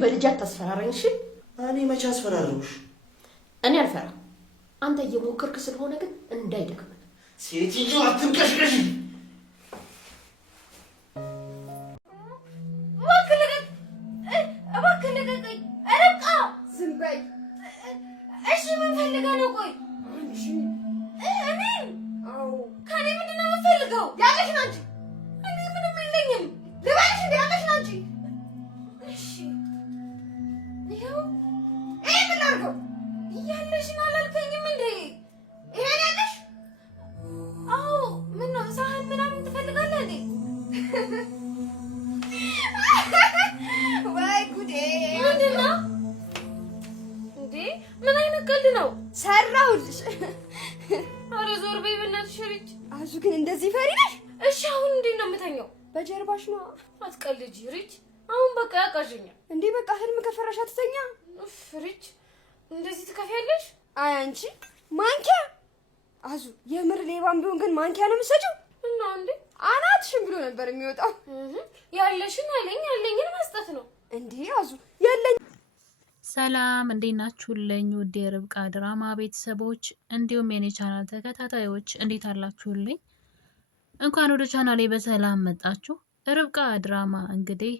በልጅ አታስፈራራኝ እሺ? እኔ መቼ አስፈራራሁሽ? እኔ አልፈራም። አንተ እየሞከርክ ስለሆነ ግን እንዳይደክም። ሴትዮ አትንቀሽቀሽ። እባክህ ልቀቀኝ። ርብቃ ዝም በይ እሺ። ምን ፈልጋ ነው? ቆይ እኔን? አዎ። ከኔ ምንድን ነው የምትፈልገው? ያለሽ ነው እንጂ እኔ ምንም የለኝም። ልበልሽ እንደ ያለሽ ነው እንጂ። እሺ ይኸው። ይሄ ምን ላድርገው? ያለሽን አላልከኝም እንዴ? ይሄን ያለሽ? አዎ። ምን ነው ሳህን ምናምን ትፈልጋለህ እንዴ? ወይ ጉዴ! ምንድን ነው እንዴ? ምን አይነት ቀልድ ነው? ሰራሁልሽ። ኧረ ዞር በይ በእናትሽ ሪች። አዙ ግን እንደዚህ ፈሪ ነሽ? እሺ አሁን እንዴት ነው የምተኛው? በጀርባሽ ነው። አትቀልጂ ሪች። አሁን በቃ ያቃዥኛል። እንዴ በቃ ህልም ከፈራሽ አትተኛ። ኡፍ ሪች፣ እንደዚህ ትከፊያለሽ? አይ አንቺ ማንኪያ። አዙ የምር ሌባም ቢሆን ግን ማንኪያ ነው የምትሰጪው? እና እንዴ አናትሽን ብሎ ነበር የሚወጣው። ያለሽን አለኝ ያለኝን መስጠት ነው እንዴ አዙ? ያለኝ። ሰላም እንዴት ናችሁልኝ? ውድ የርብቃ ድራማ ቤተሰቦች እንዲሁም የኔ ቻናል ተከታታዮች እንዴት አላችሁልኝ? እንኳን ወደ ቻናሌ በሰላም መጣችሁ። ርብቃ ድራማ እንግዲህ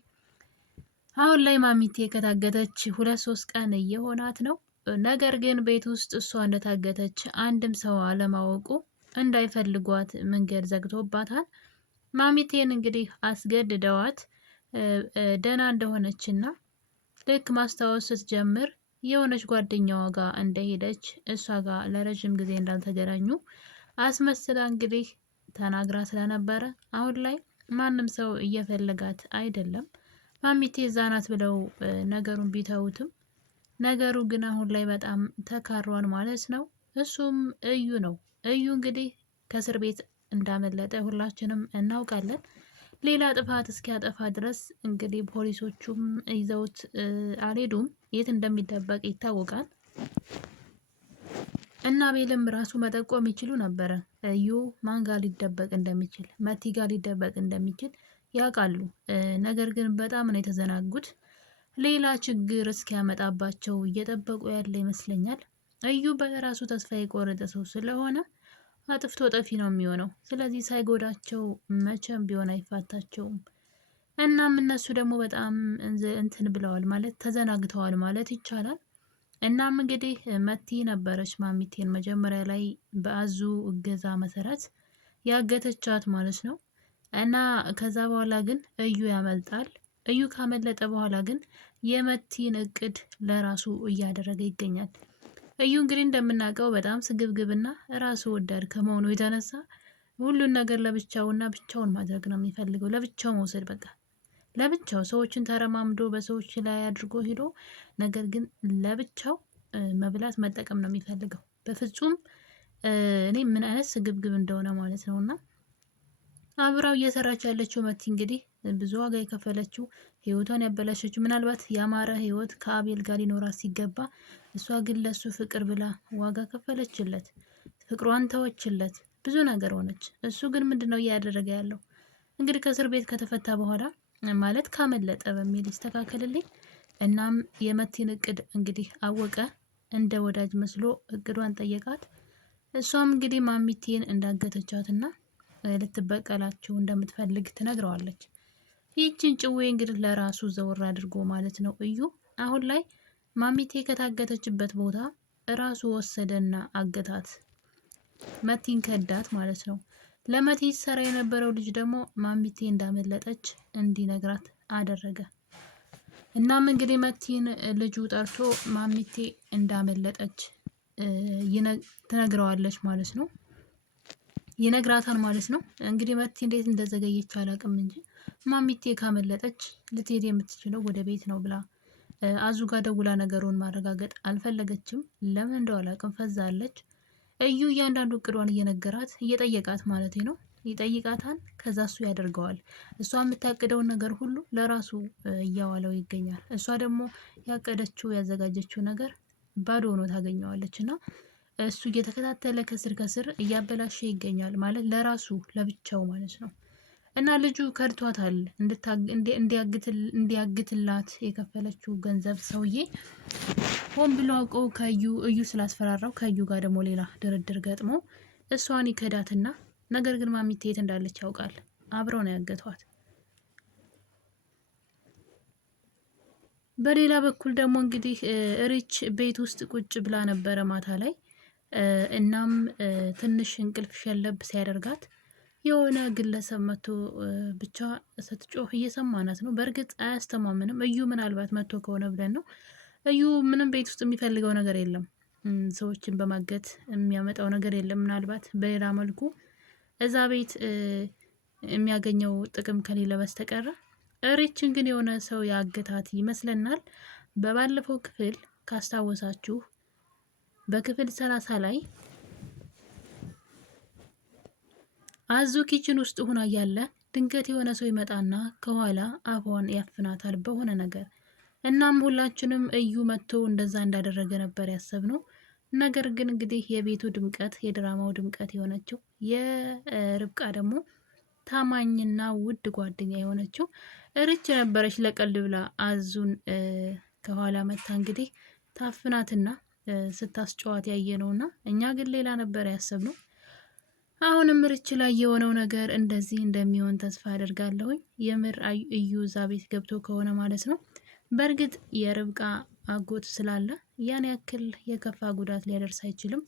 አሁን ላይ ማሚቴ ከታገተች 2-3 ቀን እየሆናት ነው። ነገር ግን ቤት ውስጥ እሷ እንደታገተች አንድም ሰው አለማወቁ እንዳይፈልጓት መንገድ ዘግቶባታል። ማሚቴን እንግዲህ አስገድደዋት ደህና እንደሆነችና ልክ ማስታወስ ስትጀምር የሆነች ጓደኛዋ ጋር እንደሄደች እሷ ጋር ለረጅም ጊዜ እንዳልተገናኙ አስመስላ እንግዲህ ተናግራ ስለነበረ አሁን ላይ ማንም ሰው እየፈለጋት አይደለም። ማሚቴ እዛ ናት ብለው ነገሩን ቢተውትም ነገሩ ግን አሁን ላይ በጣም ተካሯል ማለት ነው። እሱም እዩ ነው። እዩ እንግዲህ ከእስር ቤት እንዳመለጠ ሁላችንም እናውቃለን። ሌላ ጥፋት እስኪያጠፋ ድረስ እንግዲህ ፖሊሶቹም ይዘውት አልሄዱም። የት እንደሚደበቅ ይታወቃል። እና ቤልም ራሱ መጠቆም ይችሉ ነበረ። እዩ ማን ጋር ሊደበቅ እንደሚችል፣ መቲ ጋር ሊደበቅ እንደሚችል ያውቃሉ። ነገር ግን በጣም ነው የተዘናጉት። ሌላ ችግር እስኪያመጣባቸው እየጠበቁ ያለ ይመስለኛል። እዩ በራሱ ተስፋ የቆረጠ ሰው ስለሆነ አጥፍቶ ጠፊ ነው የሚሆነው። ስለዚህ ሳይጎዳቸው መቼም ቢሆን አይፋታቸውም። እናም እነሱ ደግሞ በጣም እንትን ብለዋል ማለት ተዘናግተዋል ማለት ይቻላል። እናም እንግዲህ መቲ ነበረች ማሚቴን መጀመሪያ ላይ በአዙ እገዛ መሰረት ያገተቻት ማለት ነው። እና ከዛ በኋላ ግን እዩ ያመልጣል። እዩ ካመለጠ በኋላ ግን የመቲን እቅድ ለራሱ እያደረገ ይገኛል። እዩ እንግዲህ እንደምናውቀው በጣም ስግብግብና ራሱ ወዳድ ከመሆኑ የተነሳ ሁሉን ነገር ለብቻውና ብቻውን ማድረግ ነው የሚፈልገው። ለብቻው መውሰድ፣ በቃ ለብቻው ሰዎችን ተረማምዶ በሰዎች ላይ አድርጎ ሄዶ ነገር ግን ለብቻው መብላት መጠቀም ነው የሚፈልገው። በፍጹም እኔ ምን አይነት ስግብግብ እንደሆነ ማለት ነውና አብራው እየሰራች ያለችው መቲ እንግዲህ ብዙ ዋጋ የከፈለችው ህይወቷን ያበላሸችው ምናልባት ያማረ ህይወት ከአቤል ጋር ሊኖራት ሲገባ እሷ ግን ለሱ ፍቅር ብላ ዋጋ ከፈለችለት፣ ፍቅሯን ተወችለት፣ ብዙ ነገር ሆነች። እሱ ግን ምንድነው እያደረገ ያለው? እንግዲህ ከእስር ቤት ከተፈታ በኋላ ማለት ካመለጠ በሚል ይስተካከልልኝ። እናም የመቲን እቅድ እንግዲህ አወቀ። እንደ ወዳጅ መስሎ እቅዷን ጠየቃት። እሷም እንግዲህ ማሚቴን እንዳገተቻትና ልትበቀላቸው እንደምትፈልግ ትነግረዋለች። ይህችን ጭዌ እንግዲህ ለራሱ ዘወር አድርጎ ማለት ነው እዩ አሁን ላይ ማሚቴ ከታገተችበት ቦታ ራሱ ወሰደና አገታት። መቲን ከዳት ማለት ነው። ለመቲ ሰራ የነበረው ልጅ ደግሞ ማሚቴ እንዳመለጠች እንዲነግራት አደረገ። እናም እንግዲህ መቲን ልጁ ጠርቶ ማሚቴ እንዳመለጠች ትነግረዋለች ማለት ነው። ይነግራታል ማለት ነው። እንግዲህ መቲ እንዴት እንደዘገየች አላውቅም እንጂ ማሚቴ ካመለጠች ልትሄድ የምትችለው ወደ ቤት ነው ብላ አዙ ጋር ደውላ ነገሩን ማረጋገጥ አልፈለገችም። ለምን እንደው አላውቅም፣ ፈዛለች። እዩ እያንዳንዱ እቅዷን እየነገራት እየጠየቃት ማለት ነው። ይጠይቃታል፣ ከዛ እሱ ያደርገዋል። እሷ የምታቅደውን ነገር ሁሉ ለራሱ እያዋለው ይገኛል። እሷ ደግሞ ያቀደችው ያዘጋጀችው ነገር ባዶ ሆኖ ታገኘዋለች እና እሱ እየተከታተለ ከስር ከስር እያበላሸ ይገኛል ማለት ለራሱ ለብቻው ማለት ነው። እና ልጁ ከድቷታል። እንዲያግትላት የከፈለችው ገንዘብ ሰውዬ ሆን ብሎ አውቆ እዩ ስላስፈራራው ከእዩ ጋር ደግሞ ሌላ ድርድር ገጥሞ እሷን ይከዳትና ነገር ግን ማሚቴ የት እንዳለች ያውቃል። አብረው ነው ያገቷት። በሌላ በኩል ደግሞ እንግዲህ ሪች ቤት ውስጥ ቁጭ ብላ ነበረ ማታ ላይ። እናም ትንሽ እንቅልፍ ሸለብ ሲያደርጋት የሆነ ግለሰብ መጥቶ ብቻ ስትጮህ እየሰማናት ነው። በእርግጥ አያስተማምንም። እዩ ምናልባት መጥቶ ከሆነ ብለን ነው። እዩ ምንም ቤት ውስጥ የሚፈልገው ነገር የለም። ሰዎችን በማገት የሚያመጣው ነገር የለም። ምናልባት በሌላ መልኩ እዛ ቤት የሚያገኘው ጥቅም ከሌለ በስተቀረ ሪችን ግን የሆነ ሰው ያገታት ይመስለናል። በባለፈው ክፍል ካስታወሳችሁ በክፍል 30 ላይ አዙ ኪችን ውስጥ ሆና እያለ ድንገት የሆነ ሰው ይመጣና ከኋላ አፏን ያፍናታል በሆነ ነገር። እናም ሁላችንም እዩ መጥቶ እንደዛ እንዳደረገ ነበር ያሰብነው። ነገር ግን እንግዲህ የቤቱ ድምቀት የድራማው ድምቀት የሆነችው የርብቃ ደግሞ ታማኝና ውድ ጓደኛ የሆነችው ርች ነበረች። ለቀልድ ብላ አዙን ከኋላ መታ እንግዲህ ታፍናትና ስታስጨዋት ያየ ነውና እኛ ግን ሌላ ነበር ያሰብነው። አሁንም ርች ላይ የሆነው ነገር እንደዚህ እንደሚሆን ተስፋ አደርጋለሁኝ። የምር እዩ እዛ ቤት ገብቶ ከሆነ ማለት ነው። በእርግጥ የርብቃ አጎት ስላለ ያን ያክል የከፋ ጉዳት ሊያደርስ አይችልም።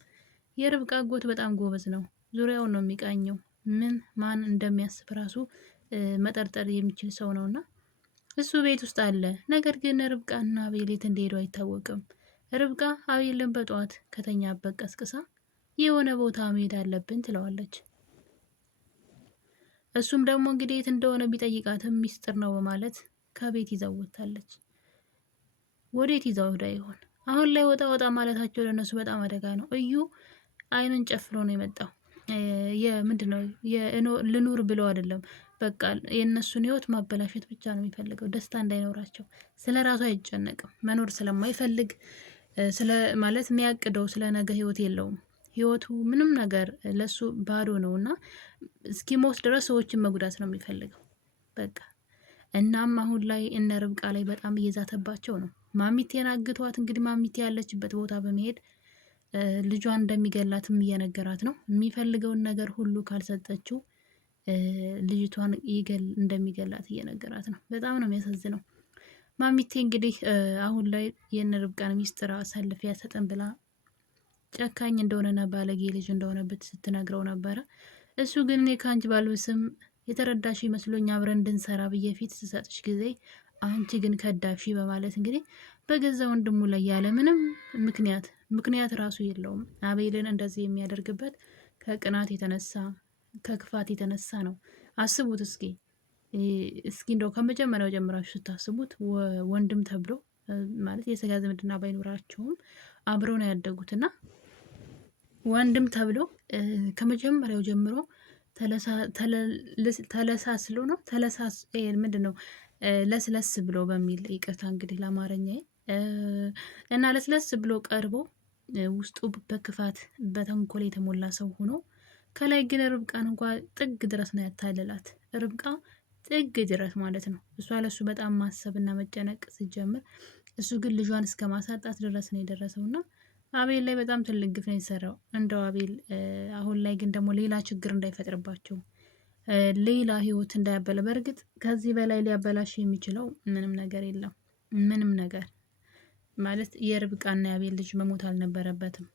የርብቃ አጎት በጣም ጎበዝ ነው። ዙሪያውን ነው የሚቃኘው። ምን ማን እንደሚያስብ ራሱ መጠርጠር የሚችል ሰው ነውና እሱ ቤት ውስጥ አለ። ነገር ግን ርብቃና አቤል የት እንደሄዱ አይታወቅም። ርብቃ አቤልን በጠዋት ከተኛበት ቀስቅሳ የሆነ ቦታ መሄድ አለብን ትለዋለች። እሱም ደግሞ እንግዲህ የት እንደሆነ ቢጠይቃትም ሚስጥር ነው በማለት ከቤት ይዛው ወጥታለች። ወዴት ይዛው ወዳ ይሆን? አሁን ላይ ወጣ ወጣ ማለታቸው ለነሱ በጣም አደጋ ነው። እዩ አይኑን ጨፍኖ ነው የመጣው። ምንድነው ልኑር ብለው አይደለም። በቃ የእነሱን ህይወት ማበላሸት ብቻ ነው የሚፈልገው። ደስታ እንዳይኖራቸው ስለ ራሱ አይጨነቅም። መኖር ስለማይፈልግ ማለት የሚያቅደው ስለ ነገ ህይወት የለውም። ህይወቱ ምንም ነገር ለሱ ባዶ ነው እና እስኪሞት ድረስ ሰዎችን መጉዳት ነው የሚፈልገው በቃ። እናም አሁን ላይ እነ ርብቃ ላይ በጣም እየዛተባቸው ነው። ማሚቴን አግቷት እንግዲህ ማሚቴ ያለችበት ቦታ በመሄድ ልጇን እንደሚገላትም እየነገራት ነው። የሚፈልገውን ነገር ሁሉ ካልሰጠችው ልጅቷን እንደሚገላት እየነገራት ነው። በጣም ነው የሚያሳዝነው። ማሚቴ እንግዲህ አሁን ላይ የነ ርብቃን ሚስጥር አሳልፌ አልሰጥም ብላ ጨካኝ እንደሆነና ባለጌ ልጅ እንደሆነበት ስትነግረው ነበረ። እሱ ግን እኔ ከአንቺ ባልብስም የተረዳሽ መስሎኝ አብረን እንድንሰራ ብዬ ፊት ስሰጥሽ ጊዜ አንቺ ግን ከዳሽ በማለት እንግዲህ በገዛ ወንድሙ ላይ ያለ ምንም ምክንያት ራሱ የለውም አቤልን እንደዚህ የሚያደርግበት ከቅናት የተነሳ ከክፋት የተነሳ ነው። አስቡት እስኪ እንደው ከመጀመሪያው ጀምራችሁ ስታስቡት ወንድም ተብሎ ማለት የስጋ ዝምድና ባይኖራቸውም አብረው ነው ያደጉትና ወንድም ተብሎ ከመጀመሪያው ጀምሮ ተለሳስሎ ነው ምንድን ነው ለስለስ ብሎ በሚል ይቅርታ እንግዲህ ለአማርኛ እና ለስለስ ብሎ ቀርቦ ውስጡ በክፋት በተንኮል የተሞላ ሰው ሆኖ ከላይ ግን ርብቃን እንኳ ጥግ ድረስ ነው ያታለላት። ርብቃ ጥግ ድረስ ማለት ነው። እሷ ለሱ በጣም ማሰብና መጨነቅ ሲጀምር እሱ ግን ልጇን እስከ ማሳጣት ድረስ ነው የደረሰውና አቤል ላይ በጣም ትልቅ ግፍ ነው የሰራው። እንደው አቤል አሁን ላይ ግን ደግሞ ሌላ ችግር እንዳይፈጥርባቸው ሌላ ህይወት እንዳያበለ በእርግጥ ከዚህ በላይ ሊያበላሽ የሚችለው ምንም ነገር የለም። ምንም ነገር ማለት የርብቃና የአቤል ልጅ መሞት አልነበረበትም።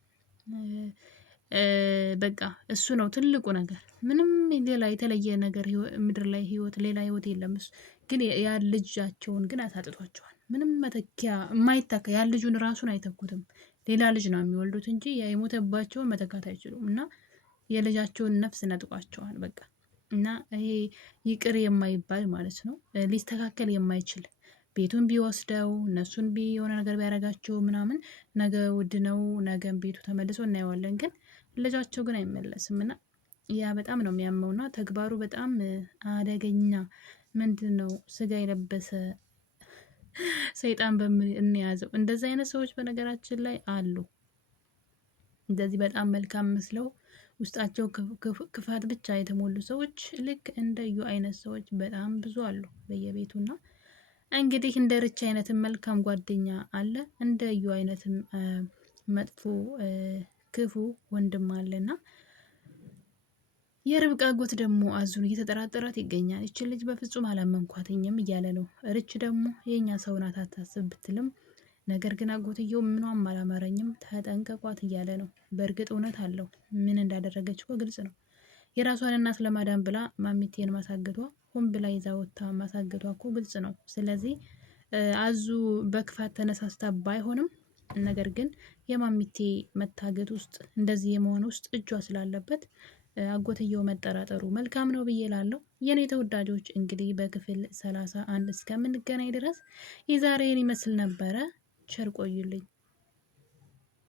በቃ እሱ ነው ትልቁ ነገር። ምንም ሌላ የተለየ ነገር ምድር ላይ ሌላ ህይወት የለም። እሱ ግን ያ ልጃቸውን ግን አሳጥቷቸዋል። ምንም መተኪያ የማይተካ ያ ልጁን ራሱን አይተኩትም። ሌላ ልጅ ነው የሚወልዱት እንጂ የሞተባቸውን መተካት አይችሉም። እና የልጃቸውን ነፍስ ነጥቋቸዋል በቃ። እና ይሄ ይቅር የማይባል ማለት ነው፣ ሊስተካከል የማይችል ቤቱን ቢወስደው እነሱን የሆነ ነገር ቢያደርጋቸው ምናምን ነገ ውድ ነው፣ ነገም ቤቱ ተመልሶ እናየዋለን። ግን ልጃቸው ግን አይመለስም እና ያ በጣም ነው የሚያመውና ተግባሩ በጣም አደገኛ ምንድን ነው ስጋ የለበሰ ሰይጣን እንያዘው። እንደዚህ አይነት ሰዎች በነገራችን ላይ አሉ። እንደዚህ በጣም መልካም መስለው ውስጣቸው ክፋት ብቻ የተሞሉ ሰዎች ልክ እንደ እዩ አይነት ሰዎች በጣም ብዙ አሉ በየቤቱና እንግዲህ እንደ ርቻ አይነትም መልካም ጓደኛ አለ፣ እንደ እዩ አይነትም መጥፎ ክፉ ወንድም አለና የርብቃ አጎት ደግሞ አዙን እየተጠራጠራት ይገኛል። ይችን ልጅ በፍጹም አላመንኳትኝም እያለ ነው። ርች ደግሞ የኛ ሰው ናት አታስብ ብትልም ነገር ግን አጎትየው ምኗም አላማረኝም ተጠንቀቋት እያለ ነው። በእርግጥ እውነት አለው። ምን እንዳደረገች እኮ ግልጽ ነው። የራሷን እናት ለማዳን ብላ ማሚቴን ማሳገቷ፣ ሆን ብላ ይዛ ወጥታ ማሳገቷ እኮ ግልጽ ነው። ስለዚህ አዙ በክፋት ተነሳስታ ባይሆንም ነገር ግን የማሚቴ መታገት ውስጥ እንደዚህ የመሆን ውስጥ እጇ ስላለበት አጎትየው መጠራጠሩ መልካም ነው ብዬ ላለሁ። የኔ ተወዳጆች እንግዲህ በክፍል 31 እስከምንገናኝ ድረስ የዛሬን ይመስል ነበረ። ቸር ቆዩልኝ።